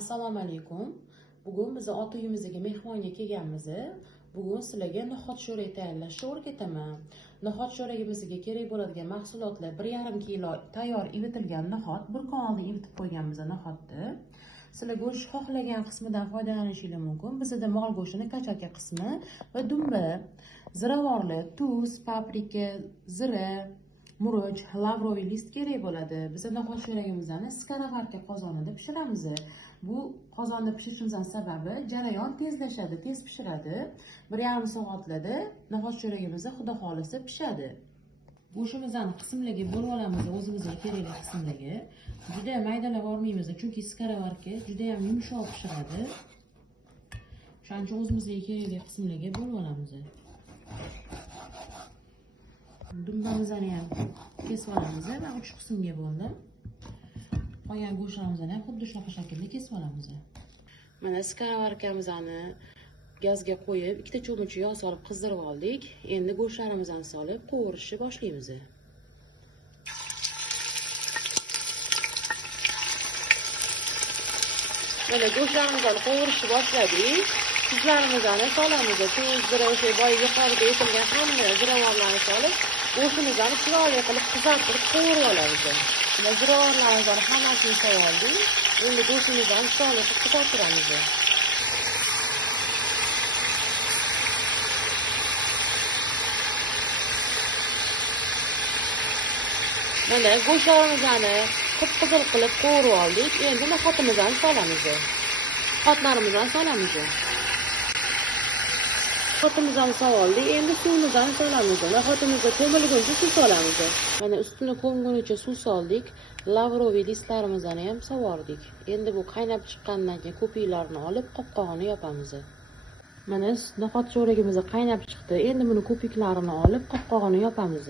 Assalomu alaykum. Bugun biz ota uyimizga mehmonga kelganmiz. Bugun sizlarga no'xat sho'rak tayyorlashni o'rgataman. No'xat sho'ragimizga kerak bo'ladigan mahsulotlar 1,5 kilo tayyor ivitilgan no'xat, bir kun oldin ivitib qo'yganmiz no'xatni. Sizlar go'sht xohlagan qismidan foydalanishingiz mumkin. Bizda mol go'shtining kachaka qismi va dumba, ziravorli, tuz, paprika, zira, murch, lavroviy list kerak bo'ladi. Biz no'xat sho'ragimizni skaravarka qozonida pishiramiz. Bu qozonda pishirishimizning sababi jarayon tezlashadi, tez pishiradi. 1,5 soatlarda no'xat sho'ragimiz xudo xolisa pishadi. Go'shtimizni qismlarga bo'lib olamiz, o'zimizga kerakli qismlarga. Juda maydalab olmaymiz, chunki skaravarka juda ham yumshoq pishiradi. Shuning uchun o'zimizga kerakli qismlarga bo'lib olamiz. Dumbamizni ham kesib olamiz. Men 3 qismga bo'ldim. Qolgan go'shtlarimizni ham xuddi shunaqa shaklda kesib olamiz. Mana skaravarkamizni gazga qo'yib, 2 cho'mich yog' solib qizdirib oldik. Endi go'shtlarimizni solib qovurishni boshlaymiz. Mana go'shtlarimizni qovurishni boshladik. Tuzlarimizni solamiz. Tuz, zira, o'sha boya yuqorida aytilgan hamma ziravorlarni solib, go'shtimizni chiroyli qilib qizartirib qovurib olamiz. Mana ziravorlarimizni hammasini solib oldik. Endi go'shtimizni chiroyli qilib qizartiramiz. Mana go'shtlarimizni qip-qizil qilib qovurib oldik. Endi no'xatimizni solamiz. No'xatlarimizni solamiz. No'xatimizni soldik. Endi suvimizni solamiz. No'xatimizga ko'milguncha suv solamiz. Mana ustini ko'mgunicha suv soldik. Lavroviy listlarimizni ham sovordik. Endi bu qaynab chiqqandan keyin ko'piklarni olib qopqog'ini yopamiz. Mana no'xat sho'ragimiz qaynab chiqdi. Endi buni ko'piklarini olib qopqog'ini yopamiz.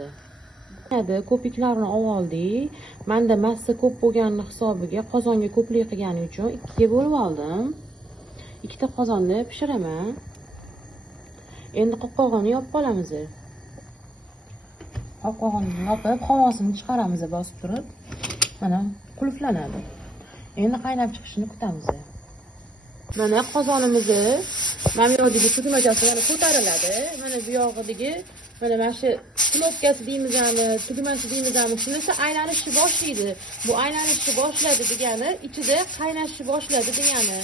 Ko'piklarni oldik. Menda massa ko'p bo'lgani hisobiga qozonga ko'plik qilgani uchun 2 ga bo'lib oldim. 2 ta qozonda pishiraman. Endi qopqog'ini yopib olamiz. Qopqog'ini yopib, havosini chiqaramiz bosib turib. Mana qulflanadi. Endi qaynab chiqishini kutamiz. Mana qozonimizni mana bu yerdagi tugmachasi mana ko'tariladi. Mana bu yog'idagi mana shu knopkasi deymizmi, tugmasi deymizmi, shunisi aylanishni boshlaydi. Bu aylanishni boshladi degani ichida qaynashni boshladi degani.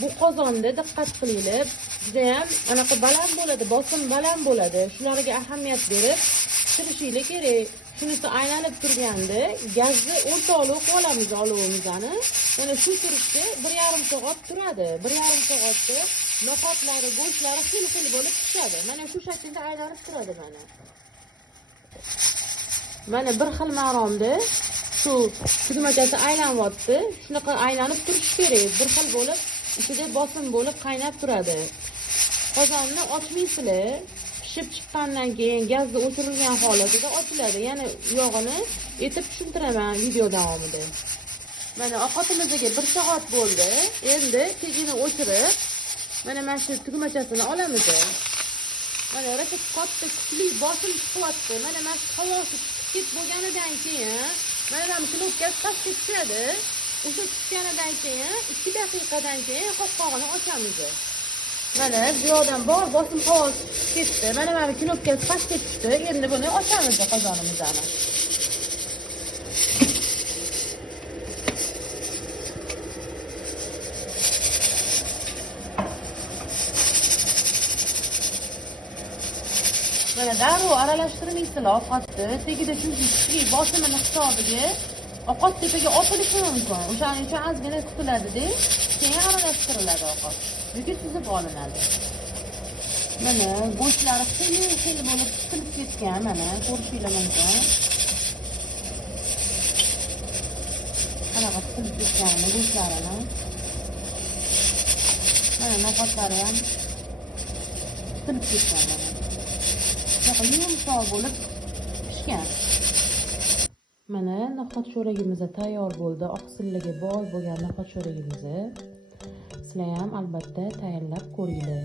Bu qozonda diqqat qilinglar, juda ham anaqa baland bo'ladi, bosim baland bo'ladi. Shularga ahamiyat berib pishirishinglar kerak. Shunisi aylanib turganda gazni o'rtoqlik qilib olamiz olovimizni. Mana shu turishda 1,5 soat turadi. 1,5 soatda no'xatlari, go'shtlari xil-xil bo'lib pishadi. Mana shu shaklda aylanib turadi mana. Mana bir xil maromda shu tugmachasi aylanyapti. Shunaqa aylanib turishi kerak. Bir xil bo'lib, ichida bosim bo'lib qaynab turadi. Qozonni ochmaysizlar. Pishib chiqqandan keyin gazni o'chirilgan holatida ochiladi. Yana yog'ini etib tushuntiraman video davomida. Mana ovqatimizga 1 soat bo'ldi. Endi tegini o'chirib, mana shu tugmachasini olamiz. Mana rosa katta kuchli bosim chiqyapti. Mana shu havosi chiqib bo'lganidan keyin mana knopkasi pastga tushadi. O'sha tushganidan keyin 2 daqiqadan keyin qopqog'ini ochamiz. Mana bu yoqdan bor bosim havosi ketdi. Mana knopkasi pastga tushdi. Endi buni ochamiz qozonimizni. Mana darrov aralashtirmaysizlar ovqatni. Tegida chunki kuchli bosimini hisobiga ovqat tepaga otilishi mumkin. O'shaning uchun ozgina kutiladi-da, keyin aralashtiriladi ovqat. Yoki suzib olinadi. Mana go'shtlari xil bo'lib pishib ketgan, mana ko'rishingiz mumkin. Qanaqa pishib ketganini go'shtlarini. Mana no'xatlari ham pishib ketgan. Yumshoq bo'lib pishgan. Mana no'xat sho'ragimiz tayyor bo'ldi. Oqsillarga boy bo'lgan no'xat sho'ragimiz. Sizlar ham albatta tayyorlab ko'ringlar.